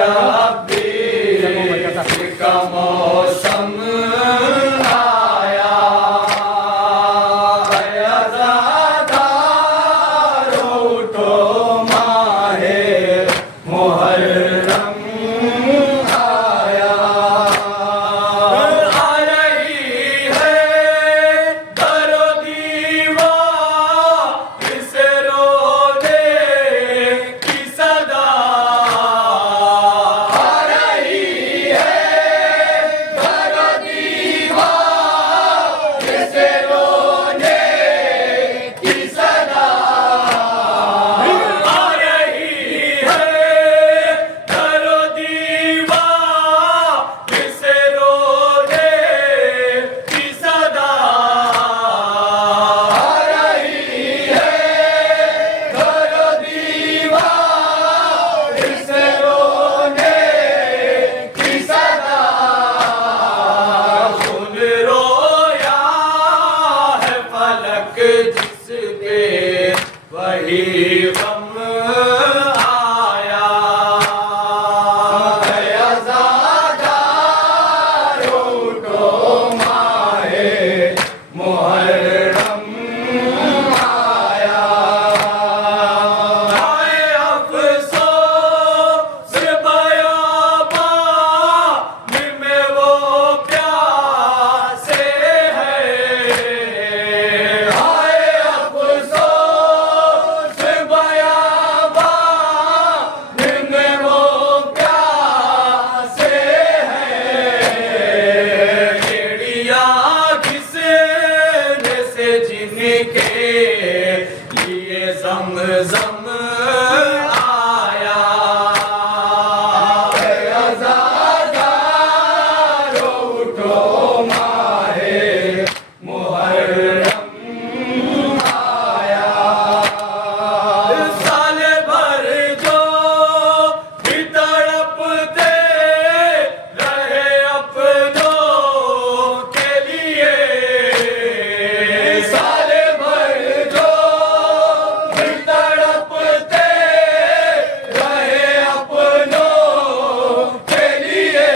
शब्बीर का मौसम आया है अज़ादारो उठो माहे मुहर्रम आया आ रही है दरो दीवार इस रोने की सदा आ रही है दरो दीवार इस रोने की सदा आ रही है दरो दीवार इस रोने की सदा आ रही है दरो दीवार इस रोने की सदा खून रोया है फलक जिस पे वही गम आया है अज़ादारो उठो माहे मुहर्रम आया आए अफ़सोस बयाबान में वो प्यासे हैं आए अफ़सोस बयाबान में वो प्यासे हैं चिड़िया घिसने से जिनके लिए ज़मज़म आया है अज़ादारो उठो माहे मुहर्रम आया साल भर जो भी तड़पते रहे अपनों के लिए साल भर जो भी तड़पते रहे अपनों के लिए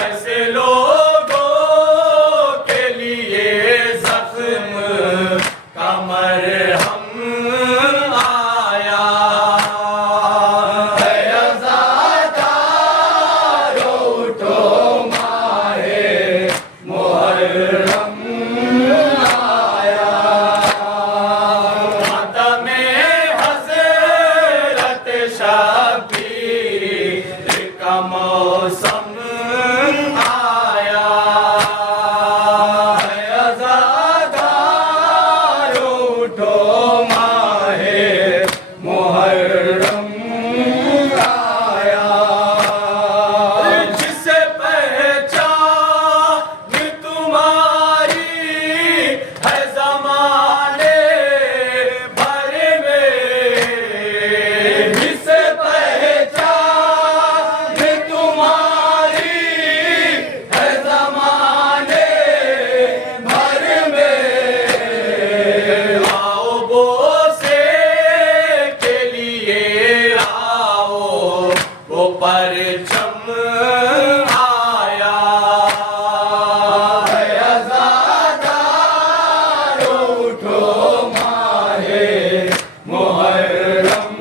ऐसे लोगों के लिए जख्म का मरहम आया है अज़ादारो उठो माहे मुहर्रम आया मातमे हज़रत शब्बीर का मौसम आया है अज़ादारो उठो माहे मुहर्रम आया जिसे पहचान तुम्हारी है ज़माने भर में जिसे पहचान तुम्हारी है ज़माने भर में आओ बोसे के लिए आओ वो परचम आया है अज़ादारो उठो माहे मुहर्रम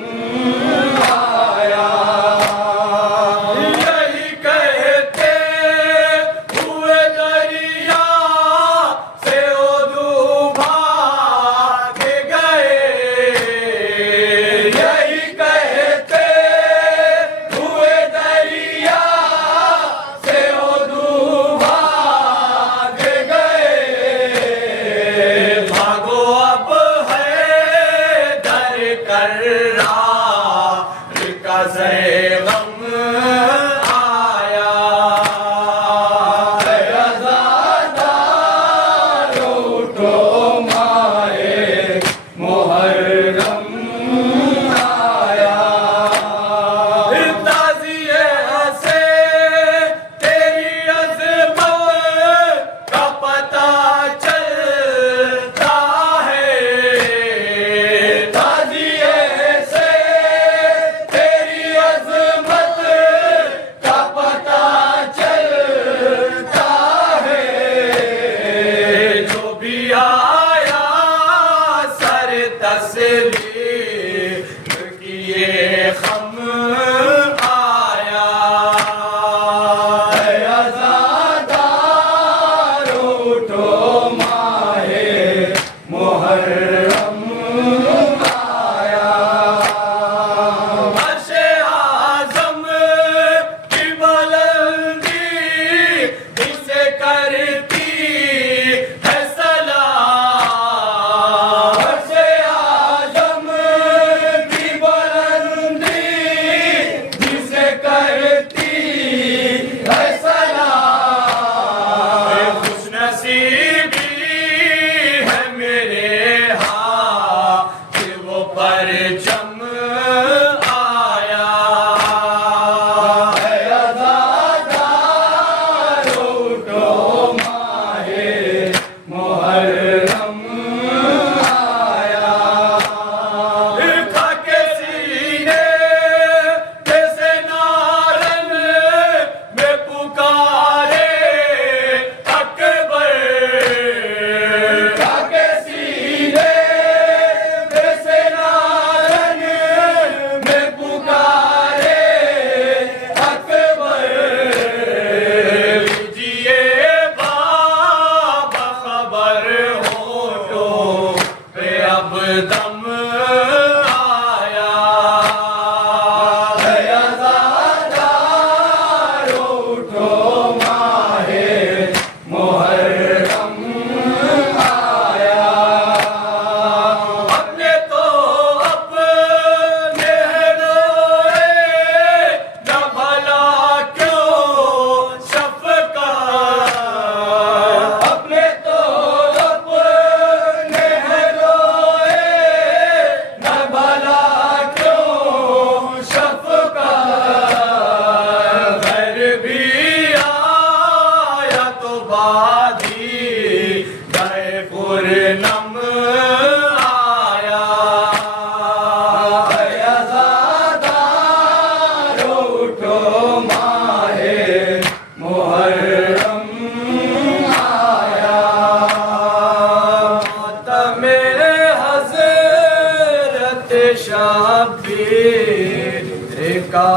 आया यही कहते हुए दरिया से ओदू भाग गए यही कहते हुए दरिया से ओदू भाग गए भागो अब है दर कर्रा का ज़ैग़म आया है अज़ादारो उठो माहे मुहर्रम आया ताज़िए से तेरी अज़मत का पता चलता है ताज़िए से तेरी अज़मत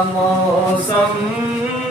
मौसम